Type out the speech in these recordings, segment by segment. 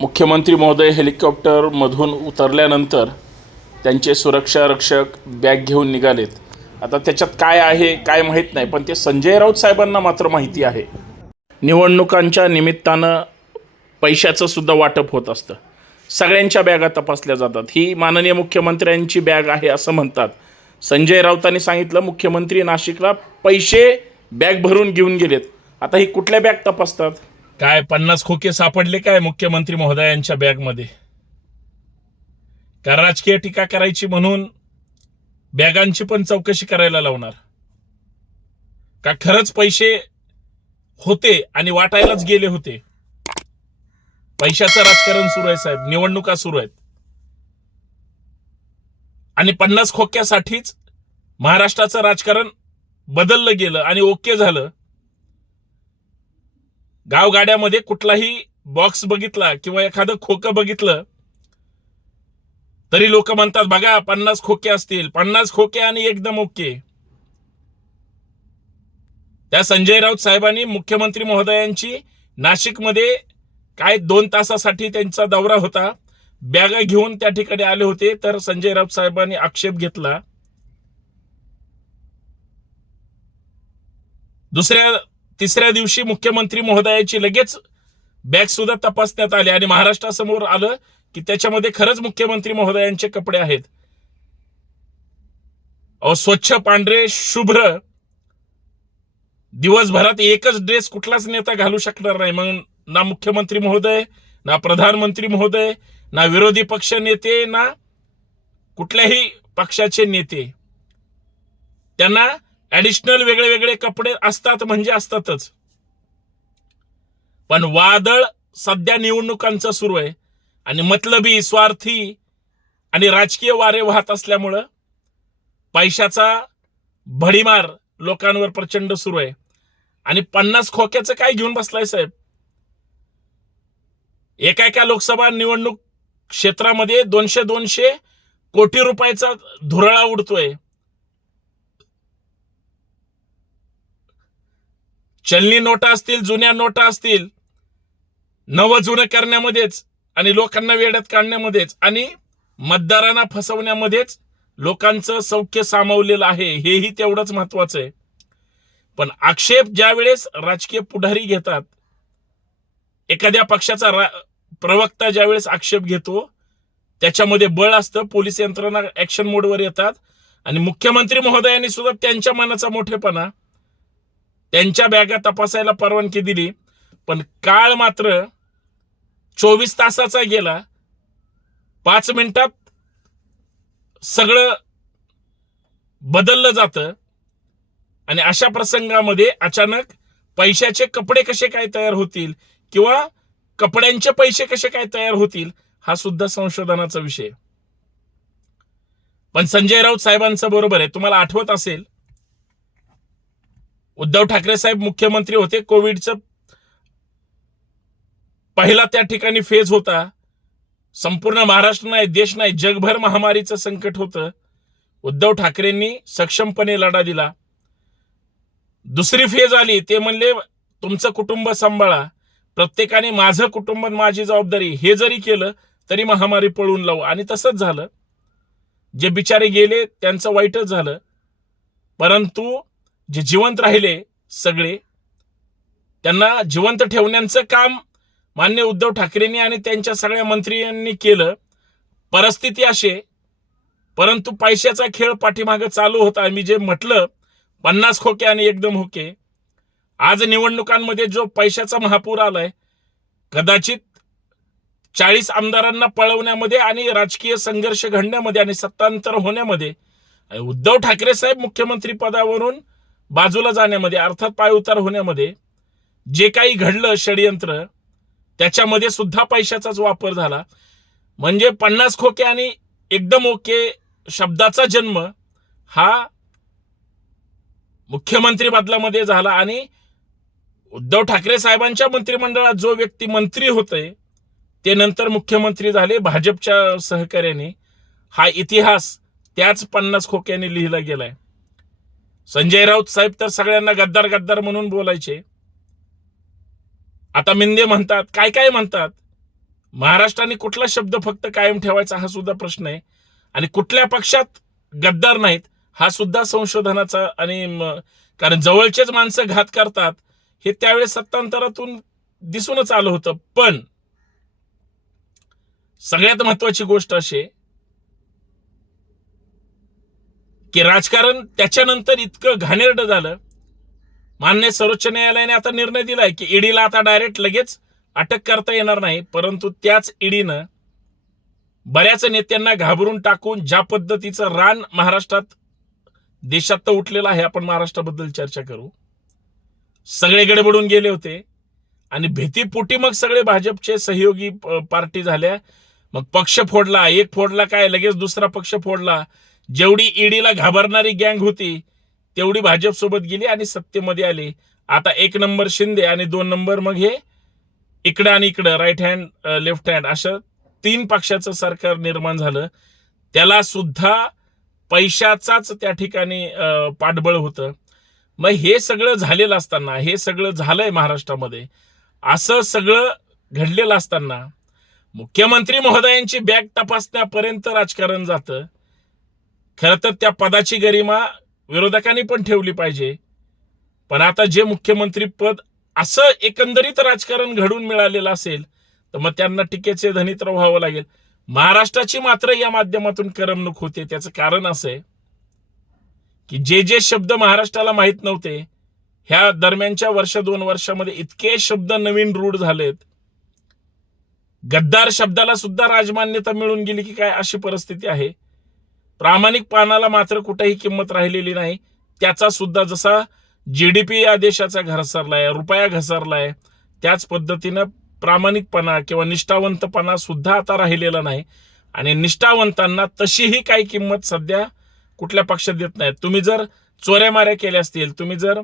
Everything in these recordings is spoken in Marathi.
मुख्यमंत्री महोदय हेलिकॉप्टरमधून उतरल्यानंतर त्यांचे सुरक्षा रक्षक बॅग घेऊन निघालेत. आता त्याच्यात काय आहे काय माहीत नाही पण ते संजय राऊत साहेबांना मात्र माहिती आहे. निवडणुकांच्या निमित्तानं पैशाचं सुद्धा वाटप होत असतं. सगळ्यांच्या बॅगा तपासल्या जातात. ही माननीय मुख्यमंत्र्यांची बॅग आहे असं म्हणतात. संजय राऊतांनी सांगितलं मुख्यमंत्री नाशिकला पैसे बॅग भरून घेऊन गेलेत. आता ही कुठल्या बॅग तपासतात? काय पन्नास खोके सापडले काय मुख्यमंत्री महोदयांच्या बॅगमध्ये? का राजकीय टीका करायची म्हणून बॅगांची पण चौकशी करायला लावणार? का खरंच पैसे होते आणि वाटायलाच गेले होते? पैशाचं राजकारण सुरू आहे साहेब. निवडणुका सुरू आहेत. आणि पन्नास खोक्यासाठीच महाराष्ट्राचं राजकारण बदललं गेलं आणि ओके झालं. गावगाड्यामध्ये कुठलाही बॉक्स बघितला किंवा एखादं खोकं बघितलं तरी लोक म्हणतात बघा पन्नास खोके असतील. पन्नास खोके आणि एकदम ओके. त्या संजय राऊत साहेबांनी मुख्यमंत्री महोदयांची नाशिकमध्ये काय दोन तासासाठी त्यांचा दौरा होता बॅगा घेऊन त्या ठिकाणी आले होते तर संजय राऊत साहेबांनी आक्षेप घेतला. दुसऱ्या तिसऱ्या दिवशी मुख्यमंत्री महोदयाची लगेच बॅग सुद्धा तपासण्यात आली आणि महाराष्ट्रासमोर आलं की त्याच्यामध्ये खरंच मुख्यमंत्री महोदयांचे कपडे आहेत. स्वच्छ पांढरे शुभ्र. दिवसभरात एकच ड्रेस कुठलाच नेता घालू शकणार नाही. म्हणून ना मुख्यमंत्री महोदय ना प्रधानमंत्री महोदय ना विरोधी पक्ष नेते ना कुठल्याही पक्षाचे नेते. त्यांना ऍडिशनल वेगळे वेगळे कपडे असतात म्हणजे असतातच. पण वादळ सध्या निवडणुकांचं सुरू आहे. आणि मतलबी स्वार्थी आणि राजकीय वारे वाहत असल्यामुळं पैशाचा भडीमार लोकांवर प्रचंड सुरू आहे. आणि पन्नास खोक्याचं काय घेऊन बसलाय साहेब? एका एका लोकसभा निवडणूक क्षेत्रामध्ये दोनशे दोनशे कोटी रुपयाचा धुरळा उडतोय. चलनी नोटा असतील जुन्या नोटा असतील नवं जुनं करण्यामध्येच आणि लोकांना वेड्यात काढण्यामध्येच आणि मतदारांना फसवण्यामध्येच लोकांचं सौख्य सामावलेलं आहे हेही तेवढंच महत्वाचं आहे. पण आक्षेप ज्या वेळेस राजकीय पुढारी घेतात एखाद्या पक्षाचा प्रवक्ता ज्या वेळेस आक्षेप घेतो त्याच्यामध्ये बळ असतं पोलीस यंत्रणा ऍक्शन मोडवर येतात आणि मुख्यमंत्री महोदयांनी सुद्धा त्यांच्या मनाचा मोठेपणा त्यांच्या बॅगा तपासायला परवानगी दिली पण काळ मात्र चोवीस तासाचा गेला. पाच मिनिटात सगळं बदललं जातं. आणि अशा प्रसंगामध्ये अचानक पैशाचे कपडे कसे काय तयार होतील किंवा कपड्यांचे पैसे कसे काय तयार होतील हा सुद्धा संशोधनाचा विषय. पण संजय राऊत साहेबांचं बरोबर आहे. तुम्हाला आठवत असेल उद्धव ठाकरे साहेब मुख्यमंत्री होते. कोविडचं पहिला त्या ठिकाणी फेज होता. संपूर्ण महाराष्ट्र नाही देश नाही जगभर महामारीचं संकट होतं. उद्धव ठाकरेंनी सक्षमपणे लढा दिला. दुसरी फेज आली ते म्हणले तुमचं कुटुंब सांभाळा. प्रत्येकाने माझं कुटुंब माझी जबाबदारी हे जरी केलं तरी महामारी पळून लावू. आणि तसंच झालं. जे बिचारे गेले त्यांचं वाईटच झालं. परंतु जे जिवंत राहिले सगळे त्यांना जिवंत ठेवण्याचं काम मान्य उद्धव ठाकरेंनी आणि त्यांच्या सगळ्या मंत्र्यांनी केलं. परिस्थिती असे परंतु पैशाचा खेळ पाठीमागं चालू होता. मी जे म्हटलं पन्नास खोके आणि एकदम होके. आज निवडणुकांमध्ये जो पैशाचा महापूर आलाय कदाचित चाळीस आमदारांना पळवण्यामध्ये आणि राजकीय संघर्ष घडण्यामध्ये आणि सत्तांतर होण्यामध्ये उद्धव ठाकरे साहेब मुख्यमंत्री पदावरून बाजूला जाण्यामध्ये अर्थात पायउतार होण्यामध्ये जे काही घडलं षडयंत्र त्याच्यामध्ये सुद्धा पैशाचाच वापर झाला. म्हणजे पन्नास खोके आणि एकदम ओके शब्दाचा जन्म हा मुख्यमंत्री बदलामध्ये झाला आणि उद्धव ठाकरे साहेबांच्या मंत्रिमंडळात जो व्यक्ती मंत्री होते ते नंतर मुख्यमंत्री झाले. भाजपच्या सहकार्याने हा इतिहास त्याच पन्नास खोक्याने लिहिला गेलाय. संजय राऊत साहेब तर सगळ्यांना गद्दार गद्दार म्हणून बोलायचे. आता मिंदे म्हणतात काय काय म्हणतात? महाराष्ट्राने कुठला शब्द फक्त कायम ठेवायचा हा सुद्धा प्रश्न आहे. आणि कुठल्या पक्षात गद्दार नाहीत हा सुद्धा संशोधनाचा आणि कारण जवळचेच माणसं घात करतात हे त्यावेळेस सत्तांतरातून दिसूनच आलं होतं. पण सगळ्यात महत्वाची गोष्ट अशी आहे की राजकारण त्याच्यानंतर इतकं घाणेरडं झालं. मान्य सर्वोच्च न्यायालयाने आता निर्णय दिलाय की ईडीला आता डायरेक्ट लगेच अटक करता येणार नाही परंतु त्याच ईडीनं बऱ्याच नेत्यांना घाबरून टाकून ज्या पद्धतीचं रान महाराष्ट्रात देशात तर उठलेलं आहे आपण महाराष्ट्राबद्दल चर्चा करू. सगळे गडबडून गेले होते आणि भीतीपोटी मग सगळे भाजपचे सहयोगी पार्टी झाल्या. मग पक्ष फोडला एक फोडला काय लगेच दुसरा पक्ष फोडला. जेवढी ईडीला घाबरणारी गँग होती तेवढी भाजप सोबत गेली आणि सत्तेमध्ये आली. आता एक नंबर शिंदे आणि दोन नंबर मग हे इकडं आणि इकडं राईट हँड लेफ्ट हँड असं तीन पक्षाचं सरकार निर्माण झालं. त्याला सुद्धा पैशाचाच त्या ठिकाणी पाठबळ होतं. मग हे सगळं झालेलं असताना हे सगळं झालंय महाराष्ट्रामध्ये. असं सगळं घडलेलं असताना मुख्यमंत्री महोदयांची बॅग तपासण्यापर्यंत राजकारण जातं. खरं तर त्या पदाची गरिमा विरोधकांनी पण ठेवली पाहिजे. पण आता जे मुख्यमंत्री पद असं एकंदरीत राजकारण घडून मिळालेलं असेल तर मग त्यांना टीकेचे धनीत व्हावं लागेल. महाराष्ट्राची मात्र या माध्यमातून करमणूक होते. त्याचं कारण असं आहे की जे जे शब्द महाराष्ट्राला माहीत नव्हते ह्या दरम्यानच्या वर्ष दोन वर्षामध्ये इतके शब्द नवीन रूढ झालेत. गद्दार शब्दाला सुद्धा राजमान्यता मिळून गेली की काय अशी परिस्थिती आहे. प्रामाणिक पानाला मात्र कुठेही किंमत राहिलेली नाही. त्याचा सुद्धा जसा जीडीपी या देशाचा घसरलाय रुपया घसरलाय त्याच पद्धतीनं प्रामाणिकपणा किंवा निष्ठावंतपणा सुद्धा आता राहिलेला नाही. आणि निष्ठावंतांना तशीही काही किंमत सध्या कुठल्या पक्षात देत नाही तुम्ही जर चोऱ्यामाऱ्या केल्या असतील तुम्ही जर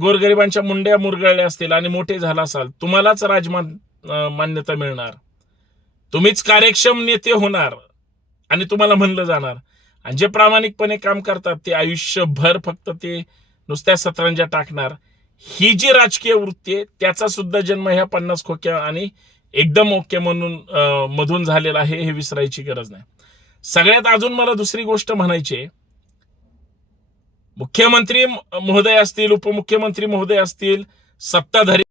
गोरगरिबांच्या मुंड्या मुरगळल्या असतील आणि मोठे झाला असाल तुम्हालाच राजमान मान्यता मिळणार. तुम्हीच कार्यक्षम नेते होणार. आणि तुम्हाला म्हणलं जाणार. आणि जे प्रामाणिकपणे काम करतात ते आयुष्यभर फक्त ते नुसत्या सतरंजा टाकणार. ही जी राजकीय वृत्ती आहे त्याचा सुद्धा जन्म ह्या पन्नास खोक्या आणि एकदम ओके म्हणून मधून झालेला आहे हे विसरायची गरज नाही. सगळ्यात अजून मला दुसरी गोष्ट म्हणायची आहे. मुख्यमंत्री महोदय असतील उपमुख्यमंत्री महोदय असतील सत्ताधारी